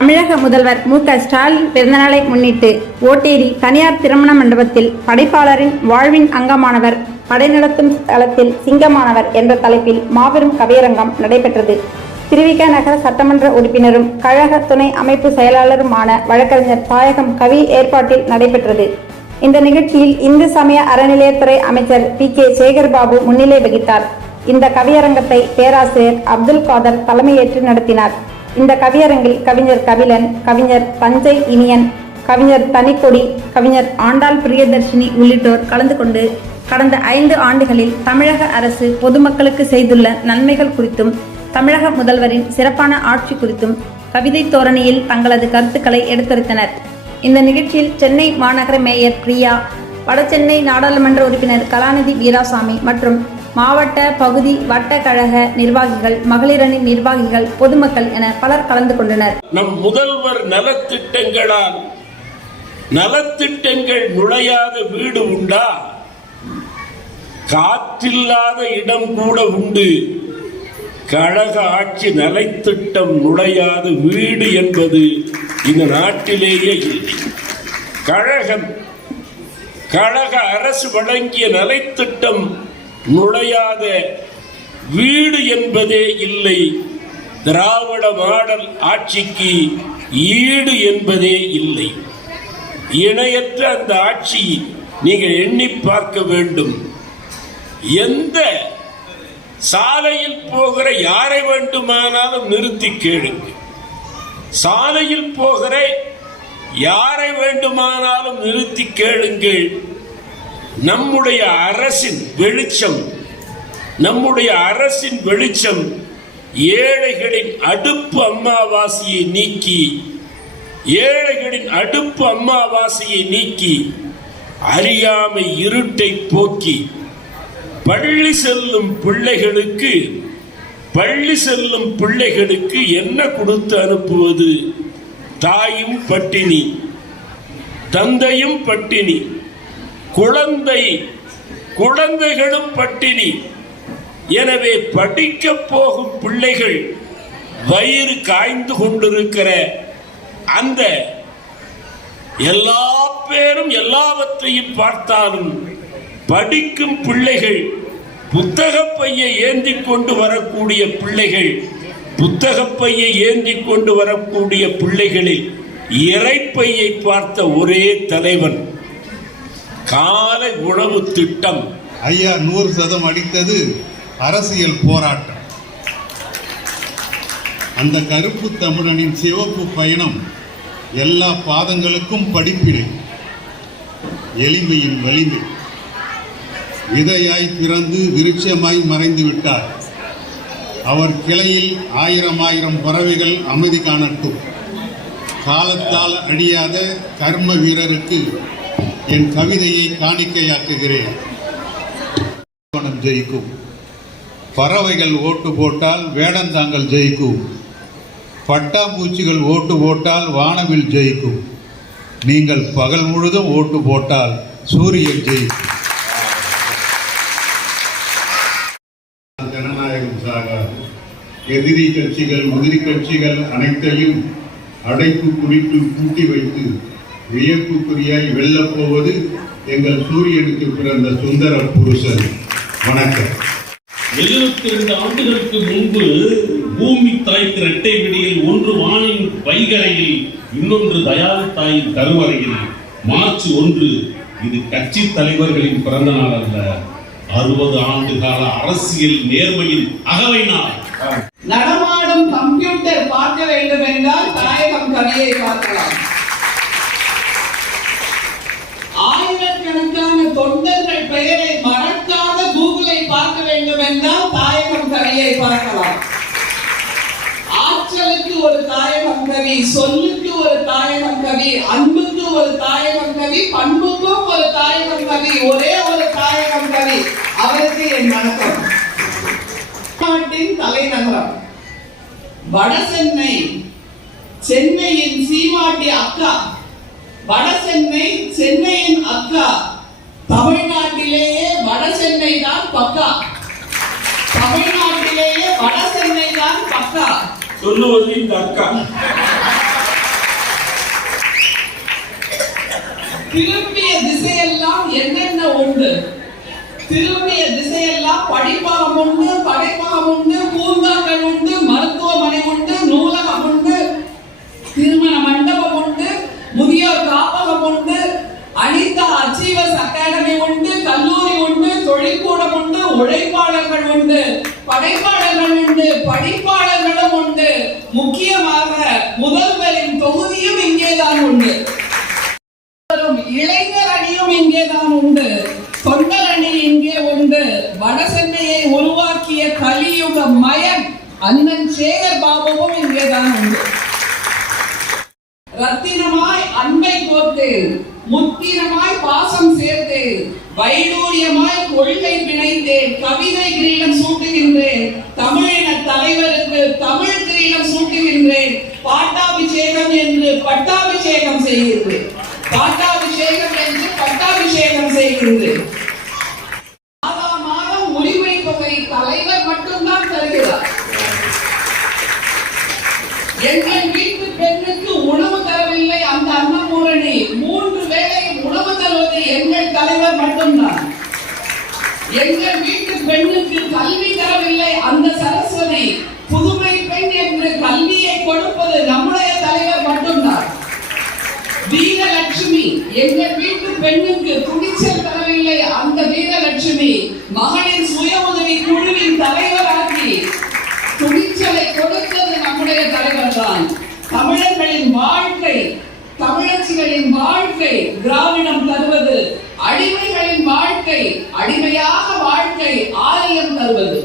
தமிழக முதல்வர் மு.க. ஸ்டாலின் பிறந்தநாளை முன்னிட்டு ஓட்டேரி தனியார் திருமண மண்டபத்தில் படைப்பாளரின் வாழ்வின் அங்கமானவர், படைநடத்தும் தளத்தில் சிங்கமானவர் என்ற தலைப்பில் மாபெரும் கவியரங்கம் நடைபெற்றது. திருவிக நகர சட்டமன்ற உறுப்பினரும் கழக துணை அமைப்பு செயலாளருமான வழக்கறிஞர் தாயகம் கவி ஏற்பாட்டில் நடைபெற்றது. இந்த நிகழ்ச்சியில் இந்து சமய அறநிலையத்துறை அமைச்சர் பி.கே. சேகர்பாபு முன்னிலை வகித்தார். இந்த கவியரங்கத்தை பேராசிரியர் அப்துல் காதர் தலைமையேற்று நடத்தினார். இந்த கவியரங்கில் கவிஞர் கபிலன், கவிஞர் தஞ்சை இனியன், கவிஞர் தனிக்கொடி, கவிஞர் ஆண்டாள் பிரியதர்ஷினி உள்ளிட்டோர் கலந்து கொண்டு கடந்த 5 ஆண்டுகளில் தமிழக அரசு பொதுமக்களுக்கு செய்துள்ள நன்மைகள் குறித்தும், தமிழக முதல்வரின் சிறப்பான ஆட்சி குறித்தும் கவிதை தோரணையில் தங்களது கருத்துக்களை எடுத்துரைத்தனர். இந்த நிகழ்ச்சியில் சென்னை மாநகர மேயர் பிரியா, வடசென்னை நாடாளுமன்ற உறுப்பினர் கலாநிதி வீராசாமி மற்றும் மாவட்ட, பகுதி, வட்ட கழக நிர்வாகிகள், மகளிரணி நிர்வாகிகள், பொதுமக்கள் என பலர் கலந்து கொண்டனர். நம் முதல்வர் நலத்திட்டங்களால் நலத்திட்டங்கள் நுழையாத வீடு உண்டா? காற்றில்லாத இடம் கூட உண்டு. கழக ஆட்சி நலத்திட்டம் நுழையாத வீடு என்பது இந்த நாட்டிலேயே இல்லை. கழக அரசு வழங்கிய நலத்திட்டம் நுழையாத வீடு என்பதே இல்லை. திராவிட மாடல் ஆட்சிக்கு ஈடு என்பதே இல்லை. இணையற்ற அந்த ஆட்சி நீங்கள் எண்ணி பார்க்க வேண்டும். எந்த சாலையில் போகிற யாரை வேண்டுமானாலும் நிறுத்தி கேளுங்க. சாலையில் போகிற யாரை வேண்டுமானாலும் நிறுத்தி கேளுங்கள். நம்முடைய அரசின் வெளிச்சம் ஏழைகளின் அடுப்பு அம்மாவாசையை நீக்கி அறியாமை இருட்டை போக்கி பள்ளி செல்லும் பிள்ளைகளுக்கு என்ன கொடுத்து அனுப்புவது? தாயும் பட்டினி, தந்தையும் பட்டினி, குழந்தைகளும் பட்டினி. எனவே படிக்க போகும் பிள்ளைகள் வயிறு காய்ந்து கொண்டிருக்கிற அந்த எல்லா பேரும் எல்லாவற்றையும் பார்த்தாலும் படிக்கும் பிள்ளைகள், புத்தகப்பையை ஏந்தி கொண்டு வரக்கூடிய பிள்ளைகளில் இறைப்பையை பார்த்த ஒரே தலைவன். காலை உணவு திட்டம் ஐயா 100% அடித்தது அரசியல் போராட்டம். அந்த கருப்பு தமிழனின் சிவப்பு பயணம் எல்லா பாதங்களுக்கும் படிப்பினை. எளிமையின் வலிமை. விதையாய் பிறந்து விருட்சமாய் மறைந்து விட்டார். அவர் கிளையில் 1000 பறவைகள் அமைதி காணட்டும். காலத்தால் அழியாத கர்ம வீரருக்கு என் கவிதையை காணிக்கையாக்குகிறேன். ஜெயிக்கும். பறவைகள் ஓட்டு போட்டால் வேடந்தாங்கள் ஜெயிக்கும். பட்டாம்பூச்சிகள் ஓட்டு போட்டால் வானவில் ஜெயிக்கும். நீங்கள் பகல் முழுதும் ஓட்டு போட்டால் சூரியன் ஜெயிக்கும். ஜனநாயகம் சாகாது. எதிரி கட்சிகள், உதிரி கட்சிகள் அனைத்தையும் அடைப்பு குறிப்பில் கூட்டி வைத்து வியப்புக்குரியாய் வெல்லப் போவது எங்கள் சூரியனுக்கு பிறந்த சுந்தர புருஷன். வணக்கம். 72 ஆண்டுகளுக்கு முன்பு பூமி தாய்க்கு இரட்டை விடியில், ஒன்று வானின் வைகரையில், இன்னொன்று தயாளு தாயின் கருவறையில். மார்ச் 1 இது கட்சி தலைவர்களின் பிறந்த நாள் அல்ல, 60 ஆண்டு கால அரசியல் நேர்மையின் அகவை நாள். நடமாடும் கம்ப்யூட்டர் பார்க்க வேண்டும் என்றால் தாயகம் கவியை பார்க்கலாம். ஆயிரக்கணக்கான தொண்டர்கள் பெயரை மறக்காத கூகுளை பார்க்க வேண்டும் என்றால் தாயகம் கவியை பார்க்கலாம். ஆற்றலுக்கு ஒரு தாயகம் கவி, சொல்லுக்கு ஒரு தாயகம் கவி, அன்புக்கு ஒரு தாயகம் கவி, பண்புக்கும் ஒரு தாயகம் கவி, ஒரே ஒரு தாயகம் கவி. அவருக்கு என் வணக்கம். நாட்டின் தலைநகரம் வடசென்னை, சென்னையின் சீமாட்டி அக்கா. வடசென்னை சென்னையின் அக்கா. தமிழ்நாட்டிலேயே வடசென்னை தான் பக்கா. தமிழ்நாட்டிலேயே வடசென்னை தான் பக்கா. சொல்லுவது இந்த அக்கா. திரும்பிய திசையெல்லாம் என்னென்ன உண்டு? திரும்பிய திசையெல்லாம் படிப்பகம் உண்டு, படைப்பகம் உண்டு, பூங்காக்கள் உண்டு, மருத்துவமனை உண்டு, நூலகம் உண்டு, திருமண மண்டபம் உண்டு, முதியோர் காப்பகம் உண்டு, அனிதா அச்சீவர்ஸ் அகாடமி உண்டு, கல்லூரி உண்டு, தொழிற்கூடம் உண்டு, உழைப்பாளர்கள் உண்டு, படைப்பாளர்கள் உண்டு, படிப்பாளர்களும் உண்டு. முக்கியமாக முதல்வரின் தொகுதியும் இங்கேதான் உண்டு. இளைஞர் அணியும் இங்கேதான் உண்டு. தொண்டர் அணி இங்கே உண்டு. வடசென்னையை உருவாக்கிய கலியுக மயன் அண்ணன் சேகர் பாபுவும் இங்கேதான் உண்டு. ரத்தினமாய் அன்பை கோர்த்தேன், முத்தினமாய் பாசம் சேர்த்தேன், வைடூரியமாய் கொள்கை பிணைத்தேன், கவிதை கிரீடம் சூட்டுகின்றேன், தமிழின தலைவருக்கு தமிழ் கிரீடம் சூட்டுகின்றேன், பாட்டாபிஷேகம் என்று பட்டாபிஷேகம் செய்கின்றேன், பாட்டாபிஷேகம் என்று பட்டாபிஷேகம் செய்கின்றேன். மாதம் உரிமை தொகை தலைவர் மட்டும்தான் தருகிறார். எங்கள் வீட்டு பெண்ணுக்கு உணவு தரவில்லை அந்த அன்னபூரணி. 3 வேளை உணவு தருவது எங்கள் தலைவர் மட்டும்தான். எங்கள் வீட்டு பெண்ணுக்கு கல்வி தரவில்லை அந்த சரஸ்வதி. புதுமை பெண் என்று கல்வியை கொடுப்பது நம்முடைய தலைவர் மட்டும்தான். வீரலட்சுமி, எங்கள் வீட்டு பெண்ணுக்கு துணிச்சல் தரவில்லை அந்த வீரலட்சுமி. மகளிர் சுய உதவி குழுவின் தலைவராகி துணிச்சலை கொடுத்தது நம்முடைய தலைவர் தான். தமிழர்களின் வாழ்க்கை, தமிழச்சிகளின் வாழ்க்கை திராவிடம் தருவது, அடிமைகளின் வாழ்க்கை அடிமையாக வாழ்க்கை ஆலயம் தருவது.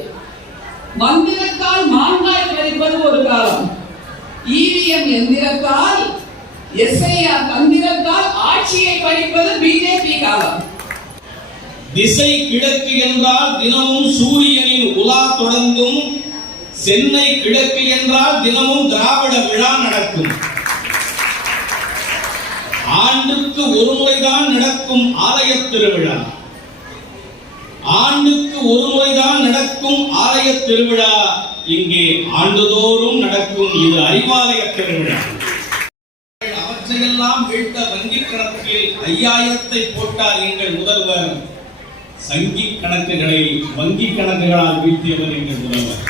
மந்திரத்தால் மாங்காய் பறிப்பது ஒரு காலம், ஈவிஎம் எந்திரத்தால் எஸ்ஐஆர் தந்திரத்தால் ஆட்சியை பறிப்பது பிஜேபி காலம். திசை கிழக்கு என்றால் தினமும் சூரியனின் உலா தொடங்கும். சென்னை கிழக்கு என்றால் தினமும் திராவிட விழா நடக்கும். ஆண்டுக்கு ஒரு முறைதான் நடக்கும் ஆலய திருவிழா. ஆண்டுக்கு ஒரு முறைதான் நடக்கும் ஆலய திருவிழா இங்கே ஆண்டுதோறும் நடக்கும். இது அறிவாலய திருவிழா. அவற்றையெல்லாம் வீழ்த்த வங்கி கணக்கில் 5000 போட்டார் எங்கள் முதல்வர். சங்கி கணக்குகளை வங்கி கணக்குகளால் வீழ்த்தியவர் எங்கள் முதல்வர்.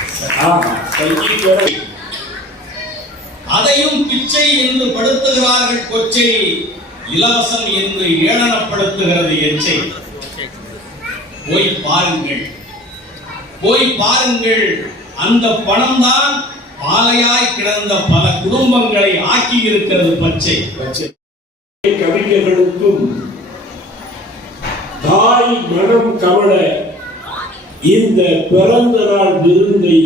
அதையும் பிச்சை என்று படுத்துகிறார்கள் கொச்சை, இலவசம் என்று ஏளனப்படுத்துகிறது எச்சை. போய் பாருங்கள், போய் பாருங்கள், அந்த பணம் தான் பாலையாய் கிடந்த பல குடும்பங்களை ஆக்கி இருக்கிறது பச்சை. கவிஞர்களுக்கும் தாய் மனம் கவல இந்த பிறந்த நாள் விருந்தை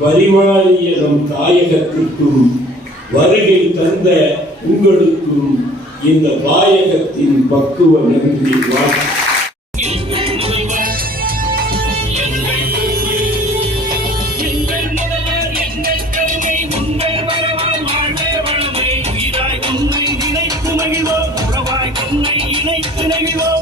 பரிமாறிய நம் தாயகத்திற்கும் வருகை தந்த உங்களுக்கும் இந்த தாயகத்தின் பக்குவ நன்றி. உறவாய் உன்னை இணைத்து நெகிழ்வோம்.